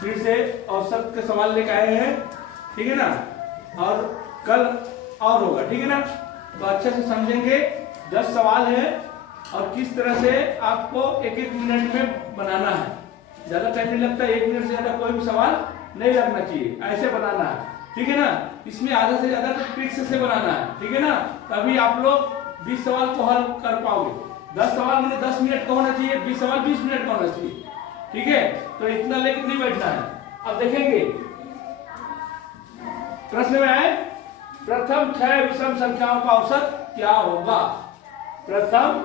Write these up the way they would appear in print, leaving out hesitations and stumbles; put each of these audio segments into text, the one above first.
फिर से औसत के सवाल लेकर आए हैं, ठीक है ना, और कल और होगा, ठीक है ना। तो अच्छे से समझेंगे, 10 सवाल है और किस तरह से आपको एक एक मिनट में बनाना है। ज्यादा टाइम नहीं लगता, 1 मिनट से ज्यादा कोई भी सवाल नहीं लगना चाहिए, ऐसे बनाना है, ठीक है ना। इसमें आधा से ज्यादा ट्रिक्स से बनाना है, ठीक है ना। तभी आप लोग 20 सवाल को हल कर पाओगे। 10 सवाल मैंने 10 मिनट का होना चाहिए, 20 सवाल 20 मिनट का होना चाहिए, ठीक है। तो इतना लेकर नहीं बैठना है। अब देखेंगे प्रश्न में आए, प्रथम 6 विषम संख्याओं का औसत क्या होगा। प्रथम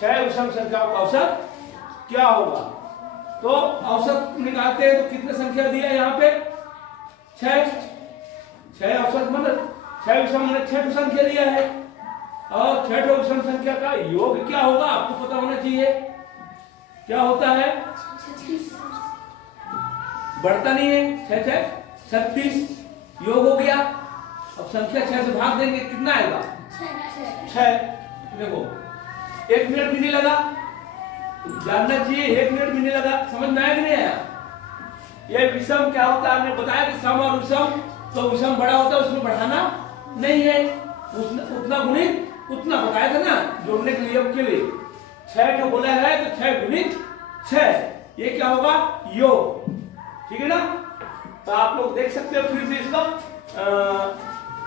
6 विषम संख्याओं का औसत क्या होगा। तो औसत निकालते हैं तो कितने संख्या दिया है यहाँ पे, 6 औसत मतलब 6 विषम मतलब 6 संख्या दिया है, और 6 विषम संख्या का योग क्या होगा आपको पता होना चाहिए। क्या होता है, बढ़ता नहीं है, 6 6 36 योग हो गया। अब संख्या 6 से भाग देंगे, कितना आएगा 6। देखो 1 मिनट भी नहीं लगा, जानना चाहिए, 1 मिनट भी नहीं लगा। समझ में आया कि नहीं आया। ये विषम क्या होता है, आपने बताया कि सम और विषम, तो विषम बड़ा होता है, उसमें बढ़ाना नहीं है, उतना गुणित उतना बताया था ना जोड़ने के लिए, के लिए 6 जो बोला है तो 6 गुणित 6, ये क्या होगा योग, ठीक है ना। तो आप लोग देख सकते हो फिर से इसका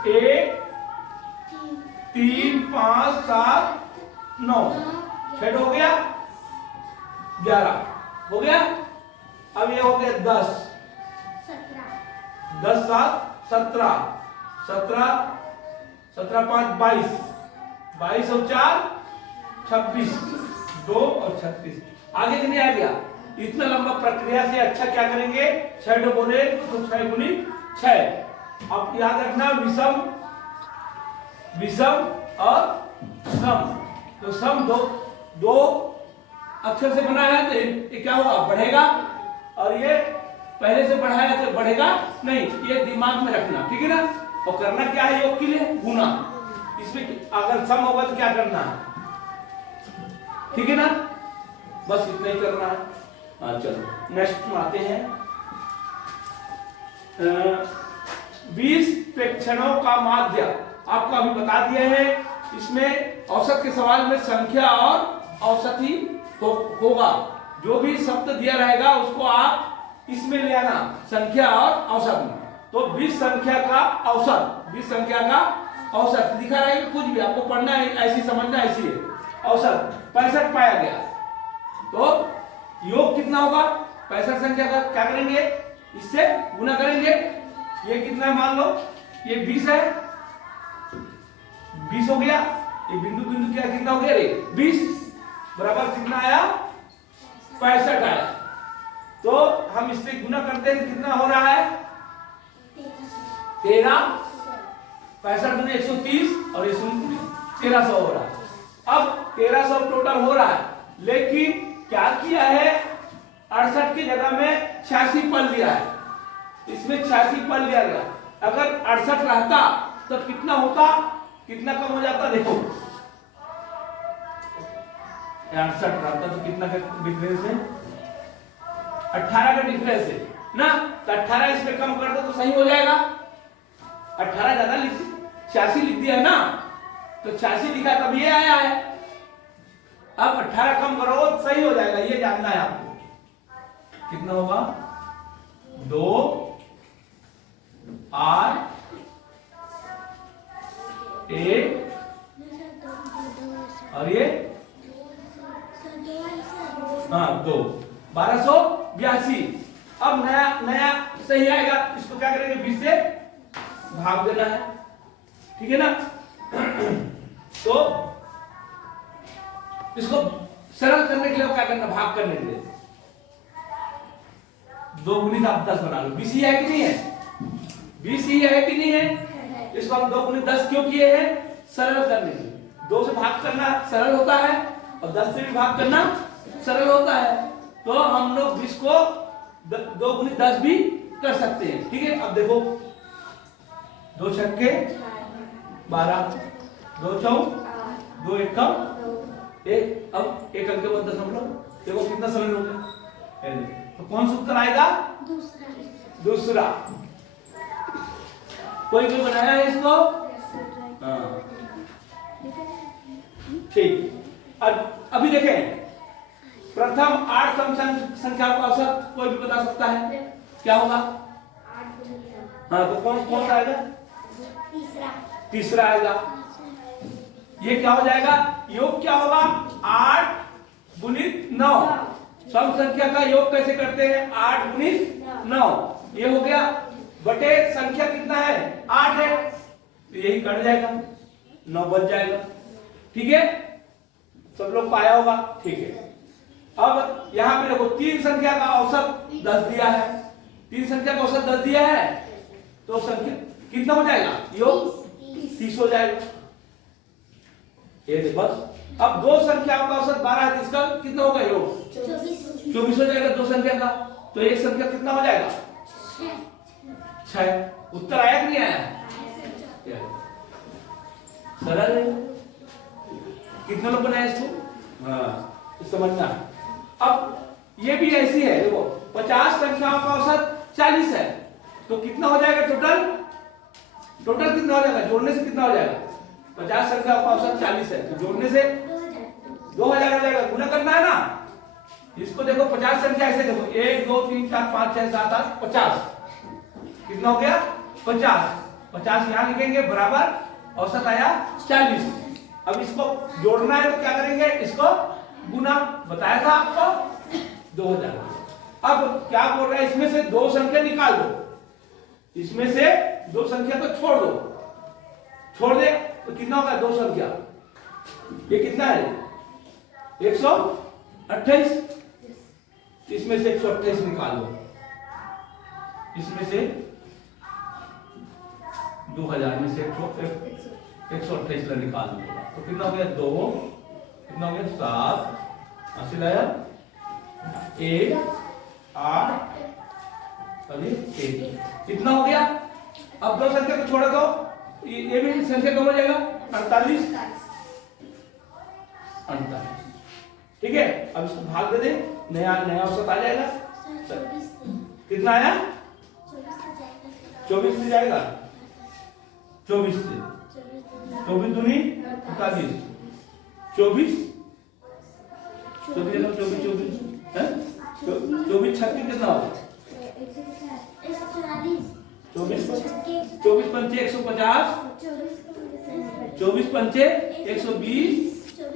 1 3 5 7 9 6 हो गया, 11 हो गया। अब ये हो गया 10 10 7 17 17 17 5 22 22 और 4 26 2 और 36। आगे कि नहीं आ गया। इतना लंबा प्रक्रिया से अच्छा क्या करेंगे, 6 बोले तो 6 गुणित 6। अब याद रखना विषम विषम और सम, तो सम दो अक्षर से बना है, तो ये क्या होगा बढ़ेगा, और ये पहले से बढ़ा है तो बढ़ेगा नहीं, ये दिमाग में रखना, ठीक है ना। और करना क्या है योग के लिए, गुना। इसमें अगर सम होगा तो क्या करना है, ठीक है ना, बस इतना ही करना है। हाँ चलो नेक्स्ट में आते हैं। 20 प्रेक्षणों का माध्य आपको अभी बता दिया है। इसमें औसत के सवाल में संख्या और औसत ही होगा, जो भी शब्द दिया रहेगा उसको आप इसमें ले आना, संख्या और औसत में। तो 20 संख्या का औसत, 20 संख्या का औसत लिखा रहेगा, कुछ भी आपको पढ़ना है, ऐसी समझना है, इसलिए औसत 65 पाया गया। तो योग कितना होगा, 65 संख्या का क्या करेंगे, इससे गुना करेंगे। ये कितना है, मान लो ये 20 है, 20 हो गया, ये बिंदु बिंदु क्या कितना हो गया रे, 20 बराबर कितना आया 65 आया। तो हम इससे गुना करते हैं, कितना हो रहा है 13, 65 गुना 130 और 1300 हो रहा है। अब 1300 टोटल हो रहा है, लेकिन क्या किया है 68 की जगह में 86 पल लिया है, इसमें 86 पल लिया गया। अगर 68 रहता तो कितना होता, कितना कम हो जाता, देखो 68 रहता तो कितना का डिफरेंस है, 18 का डिफरेंस है ना। तो 18 इसमें कम कर दो तो सही हो जाएगा। 18 ज्यादा 86 लिख दिया है ना, तो 86 लिखा तब ये आया है। अब 18 कम करो सही हो जाएगा, ये जानना है आपको। कितना होगा 2 8 1 और ये हाँ 2 1282। अब नया सही आएगा, इसको क्या करेंगे 20 से भाग देना है, ठीक है ना। तो इसको सरल करने के लिए क्या करना, भाग करने के लिए 2 गुणित आप 10 बना लो। 20 ही है कि नहीं है, 20 ही है कि नहीं है। इसको हम 2 गुणित 10 क्यों किए हैं, सरल करने के लिए। 2 से भाग करना सरल होता है और 10 से भी भाग करना सरल होता है। तो हम लोग 20 को 2 गुणित 10 भी कर सकते हैं, ठीक है। अब देखो 2 छक्के 12, 2 चौक 2 एकम 1। अब एक अंक के बाद 10 हम लोग देखो कितना सरल हो गया। तो कौन सा उत्तर आएगा? दूसरा। कोई बनाया है इसको? हाँ ठीक। अभी देखें, प्रथम 8 संख्या का औसत कोई भी बता सकता है, क्या होगा? हाँ, तो कौन कौन सा आएगा? तीसरा आएगा। ये क्या हो जाएगा? योग क्या होगा? 8 गुणित 9। सम संख्या का योग कैसे करते हैं? 8 गुणित 9। ये हो गया, बटे संख्या कितना है? 8 है, तो यही कट जाएगा, 9 बच जाएगा। ठीक है, सब लोग पाया होगा। ठीक है, अब यहां पे देखो 3 संख्या का औसत 10 दिया है। 3 संख्या का औसत 10 दिया है, तो संख्या कितना हो जाएगा? योग 30 हो जाएगा। ये देखो, अब 2 संख्याओं का औसत 12 है, इसका कितना होगा? योग 24 हो जाएगा 2 संख्या का। तो एक संख्या कितना हो जाएगा? 6। उत्तर आया कि नहीं आया? सरल है। कितने लोग बनाए इसको? हाँ, तो समझना। अब ये भी ऐसी है, देखो 50 संख्याओं का औसत 40 है, तो कितना हो जाएगा टोटल? टोटल कितना हो जाएगा? जोड़ने से कितना हो जाएगा? 50 संख्याओं का औसत 40 है, तो जोड़ने से 2000 हो जाएगा। गुना करना है ना इसको। देखो 50 संख्या ऐसे देखो, 1 2 3 4 5 6 7 8 50। कितना हो गया? 50। 50 यहां लिखेंगे, बराबर औसत आया 40। अब इसको जोड़ना है तो क्या करेंगे? इसको गुना, बताया था आपको, 2000। अब क्या बोल रहा है? इसमें से 2 संख्या निकाल दो, इसमें से 2 संख्या को छोड़ दो। छोड़ दे तो कितना होगा? 2 संख्या, ये कितना है? 128। इसमें से 128 निकाल दो, इसमें से 2000 में से 128 निकाल दो, तो कितना हो गया? 2, कितना हो गया? 7 हासिल आया, 1 8 अभी 1। कितना हो गया? अब 2 संख्या को छोड़ दो, ये भी संख्या कम हो जाएगा, 48। ठीक है, अब इसको भाग दे दे, नया औसत आ जाएगा। कितना आया? 24 से जाएगा, 24 से 24 दूनी 48, 24 24 36 कितना होगा? 24 पंचे 150, 24 पंचे 120,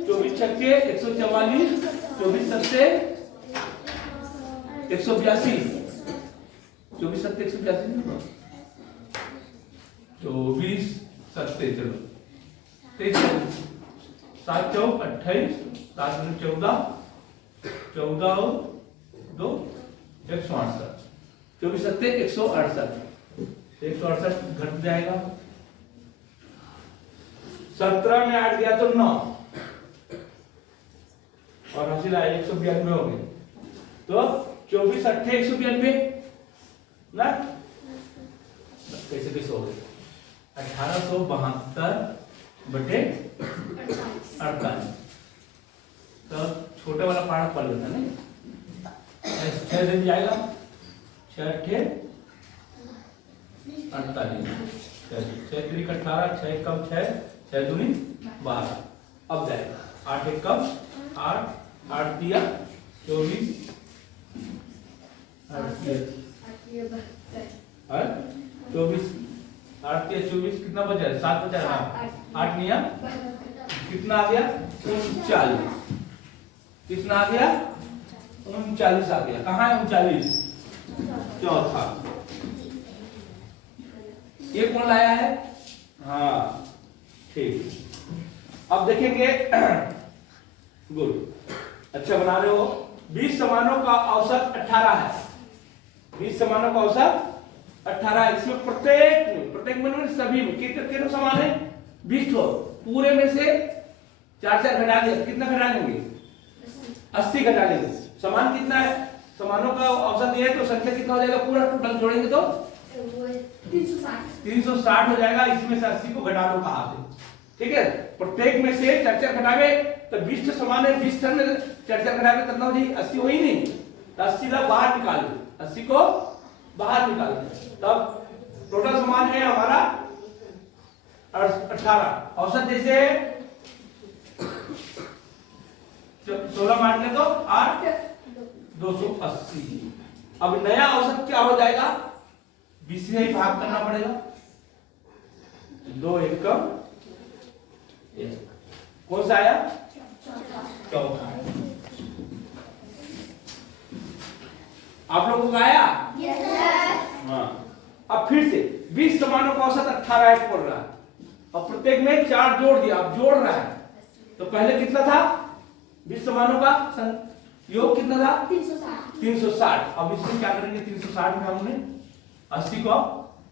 24 छक्के 144, 24 सत्ते 182, 24 सत्ते 182, 24 सत्ते, चलो 7 चौक 28, 7 14, 14 और 2 168, 24 सत्ते 168, 168 घट जाएगा। 17 में 8 गया तो 9 और हासिल आया 192 हो गए, तो 24 अट्ठे 192 ना, कैसे कैसे हो गए? 1872 बटे 48। तो छोटे वाला पार्ट पढ़ लेता नहीं, 6 दिन जाएगा, 6 अट्ठे 48, 6 3 18, 6 कम 6, 6 दूनी 12। अब जाएगा 8 1 कम 8, 8 दिया 24, 24 8 दिया 24, कितना बचा? 7 बचा, 8 निया कितना आ गया? 39। कितना आ गया? 39 आ गया। कहाँ है 39? चौथा। ये कौन लाया है? हाँ ठीक। अब देखेंगे, गुड, अच्छा बना रहे हो। 20 समानों का औसत 18 है। 20 समानों का औसत 18 है। इसमें प्रत्येक में सभी में कितने समान है? 20 ठो। पूरे में से 4 घटा दिया, कितना घटा लेंगे? 80 घटा लेंगे। समान कितना है? समानों का औसत ये है, तो संख्या कितना हो जाएगा? पूरा टोटल जोड़ेंगे तो 360 हो जाएगा। इसमें से 80 को घटा दो कहाँ से? ठीक है, प्रत्येक में से 4 घटावे तो 20 समान है। 20 में 4 घटावे कितना हो जाएगी? 80 हो ही नहीं, 80 तक बाहर निकाल दो, 80 को बाहर निकाल दो, तब टोटल समान है हमारा 18। औसत जैसे 16 बांट ले तो 8 280। अब नया औसत क्या हो जाएगा, 20 से ही भाग करना पड़ेगा, 2 एकम 1। कौन सा आया, चौथा। आप लोगों को आया? Yes sir. हाँ, अब फिर से 20 समानों का औसत 18 पड़ रहा है, अब प्रत्येक में 4 जोड़ दिया, अब जोड़ रहा है। तो पहले कितना था, 20 समानों का योग कितना था, 360। अब इसमें क्या करेंगे, 360 में हमने 80 को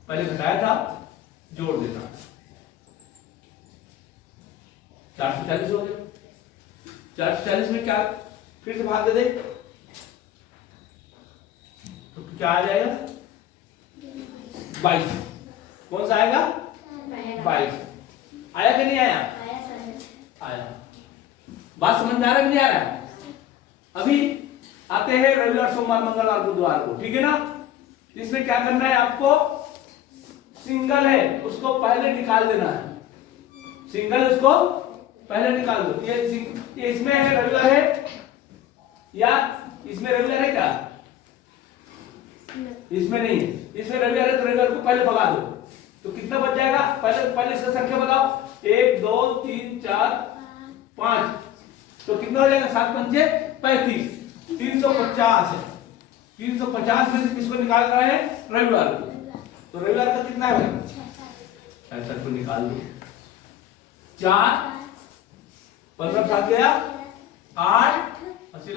पहले घटाया था, जोड़ देना, 440 हो गया। 440 में क्या फिर से भाग दे, तो क्या आ जाएगा, 22। कौन सा आएगा, 22। आया कि नहीं आया, आया। बात समझ में आ रहा है कि नहीं आ रहा है? अभी आते हैं रविवार, सोमवार, मंगलवार, बुधवार को, ठीक है ना। इसमें क्या करना है आपको, सिंगल है उसको पहले निकाल देना है, सिंगल उसको पहले निकाल दो। ये इसमें है रविवार है, या इसमें रविवार है क्या, इसमें नहीं है, इसमें रविवार है तो रविवार को पहले भगा दो, तो कितना बच जाएगा, पहले इसका संख्या बताओ, 1 2 3 4 5, तो कितना हो जाएगा, 7 पंचे 35, 350 है। 350 में से किसको निकाल रहा है, रविवार को, तो रविवार का कितना है, 66 को निकाल दो, 4 15 साथ गया 8 80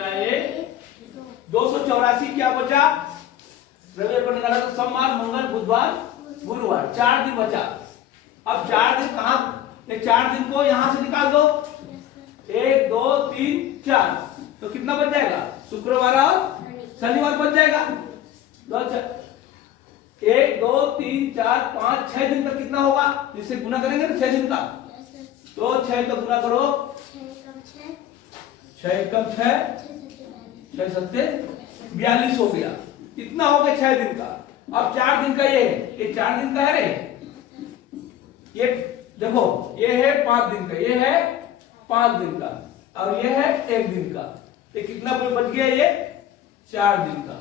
284। क्या बचा, रविवार को निकाला तो सोमवार, मंगल, बुधवार, गुरुवार, 4 दिन बचा। अब 4 दिन कहां, ये 4 दिन को यहां से निकाल दो, 1 2 3 4, तो कितना बच जाएगा, शुक्रवार और शनिवार बच जाएगा। 1 2 3 4 5 6 दिन का कितना होगा, जिससे गुना करेंगे ना 6 दिन का, तो 6 का गुना करो, 6 एकम 6 6 सत्ते 42 हो गया। इतना हो गया 6 दिन का। अब 4 दिन का ये है, ये 4 दिन का है रे, ये देखो ये है 5 दिन का, ये है 5 दिन का, और ये है 1 दिन का, ये कितना बच गया, ये 4 दिन का।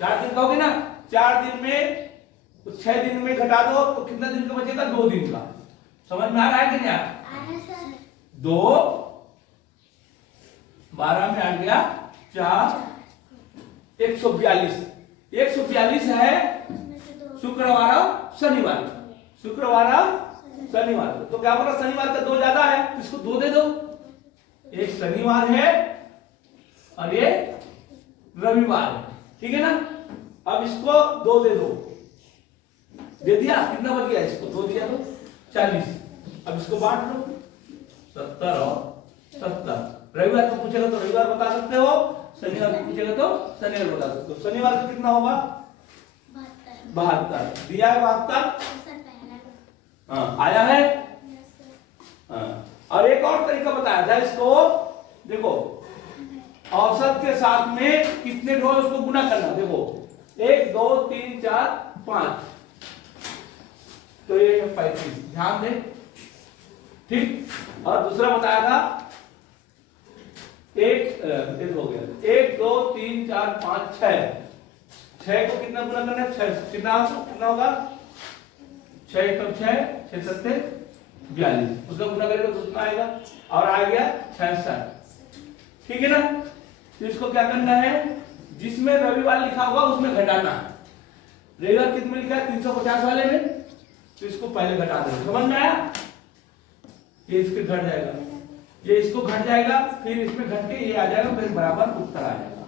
4 दिन का हो गया ना, 4 दिन में 6 दिन में घटा दो तो कितना दिन का बचेगा, 2 दिन का। समझ में आ रहा है कि नहीं आ रहा, 2 12 में आ गया 4 142। 142 है शुक्रवार और शनिवार, शुक्रवार और शनिवार, तो क्या बोला, शनिवार का 2 ज्यादा है, इसको 2 दे दो, एक शनिवार है और ये रविवार है, ठीक है ना। अब इसको 2 दे दो, दे दिया, कितना बच गया, इसको 2 दिया तो 40। अब इसको बांट लो, 70 और 70। रविवार को पूछेगा तो रविवार बता सकते हो, शनिवार को पूछेगा तो शनिवार बता सकते हो। शनिवार को कितना होगा, 72 दिया है, 72 हाँ आया है। हाँ, और एक और तरीका बताया था इसको, देखो औसत के साथ में कितने ढो उसको गुना करना, देखो 1 2 3 4 5, तो ये 35, ध्यान दे, ठीक। और दूसरा बताया था, एक हो गया 1 2 3 4 5 6 को कितना गुना करना है, 6 कितना होगा, 6 एकम 6 6 सत्ते 42, उसका गुना करेगा तो कितना आएगा, और आ गया 66, ठीक है ना। तो इसको क्या करना है, जिसमें रविवार लिखा होगा उसमें घटाना है। रविवार कितने लिखा है, 350 वाले में, तो इसको पहले घटा देना। समझ में आया, ये इसके घट जाएगा, ये इसको घट जाएगा, फिर इसमें घट के ये आ जाएगा, फिर बराबर उत्तर आ जाएगा।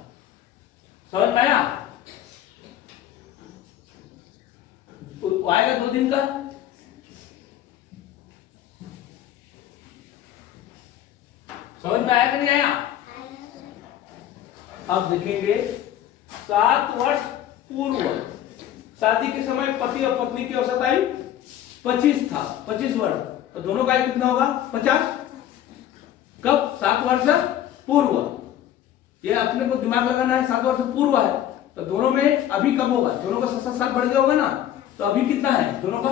समझ में आया, आएगा 2 दिन का। समझ में आया कि नहीं आया? अब देखेंगे 7 वर्ष पूर्व शादी के समय पति और पत्नी की औसत आयु 25 था, 25 वर्ष, तो दोनों का आयु कितना होगा, 50। कब, 7 वर्ष पूर्व, ये अपने को दिमाग लगाना है, 7 वर्ष पूर्व है, तो दोनों में अभी कब होगा, दोनों का 7 साल बढ़ गया होगा ना, तो अभी कितना है दोनों का,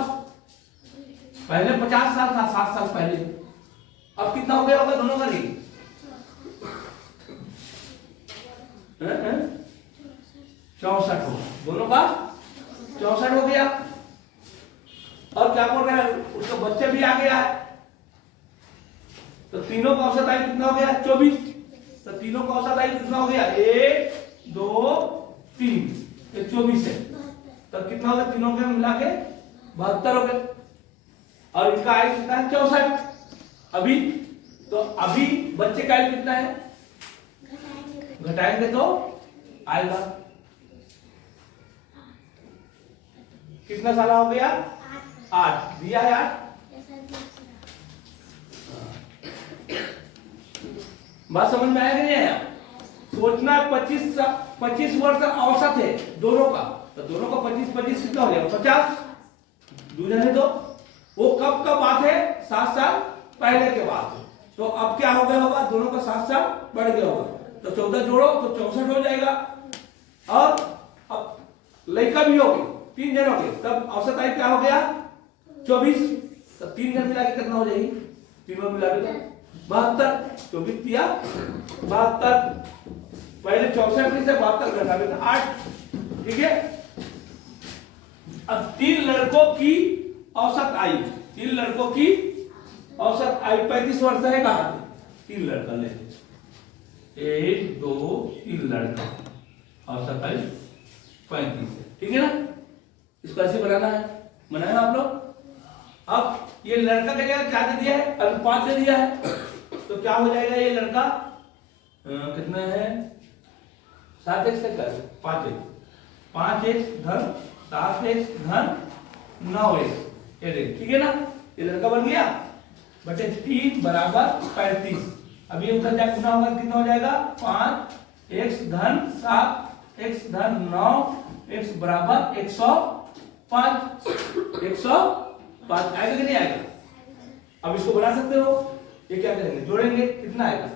पहले 50 साल था 7 साल पहले, अब कितना हो गया होगा दोनों का, नहीं 64 हो, दोनों का 64 हो गया। और क्या बोल रहे हैं, उसका बच्चे भी आ गया है, तो तीनों का औसत आयु कितना हो गया 24, तो तीनों का औसत आयु कितना हो गया 1 2 3, ये 24 है, तो कितना हो गया तीनों के मिला के 72 हो गए, और इनका आयु कितना है 64 अभी, तो अभी बच्चे का आयु कितना है, घटाएंगे तो आएगा कितना साल हो गया 8, दिया है 8, बात समझ में आया कि नहीं आया, सोचना 25 वर्ष औसत है दोनों का, तो दोनों का 25 कितना हो गया 50, दूसरे तो वो कब का बात है 7 साल पहले के बाद, तो अब क्या हो गया होगा दोनों का 7 साल बढ़ गया होगा, तो 14 जोड़ो तो 64 हो जाएगा, और अब लड़का भी हो गए 3 जन हो गए, तब औसत आयु क्या हो गया 24, तो 3 जन मिला के कितना हो जाएगी, तीनों मिला के 72, 24 दिया 72, पहले 64 में से 72 घटा देता 8, ठीक है। अब 3 लड़कों की औसत आयु, 3 लड़कों की औसत आयु 35 वर्ष है, कहा 3 लड़का ले, 1 2 3 लड़का, औसत आयु 35 है, ठीक है ना, इसको ऐसे बनाना है, बनाया आप लोग। अब ये लड़का का जगह क्या दे दिया है, अनुपात दे दिया है, तो क्या हो जाएगा ये लड़का कितना है 7x से कर 5x धन 7x धन 9x, ये देख ठीक है ना, ये लड़का बन गया बटे 3 बराबर 35, अब ये उधर जाकर गुना होगा कितना हो जाएगा 5x धन 7x धन 9x बराबर 105, 105 आएगा कि नहीं आएगा, अब इसको बना सकते हो, ये क्या करेंगे जोड़ेंगे कितना आएगा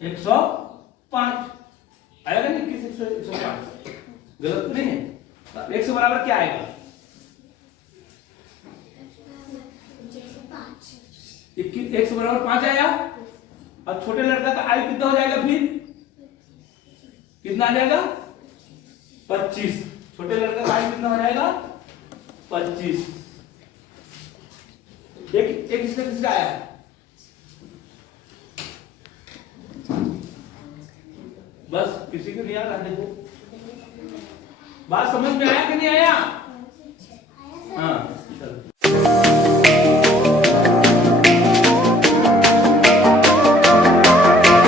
105 आएगा नहीं, किस 105 गलत तो नहीं है, एक से बराबर क्या आएगा 1 से बराबर 5 आया, और छोटे लड़का का आयु कितना हो जाएगा फिर कितना आ जाएगा 25, छोटे लड़का का आयु कितना हो जाएगा 25, एक किसका आया बस, किसी को नहीं आ रहा, देखो बात समझ में आया कि नहीं आया।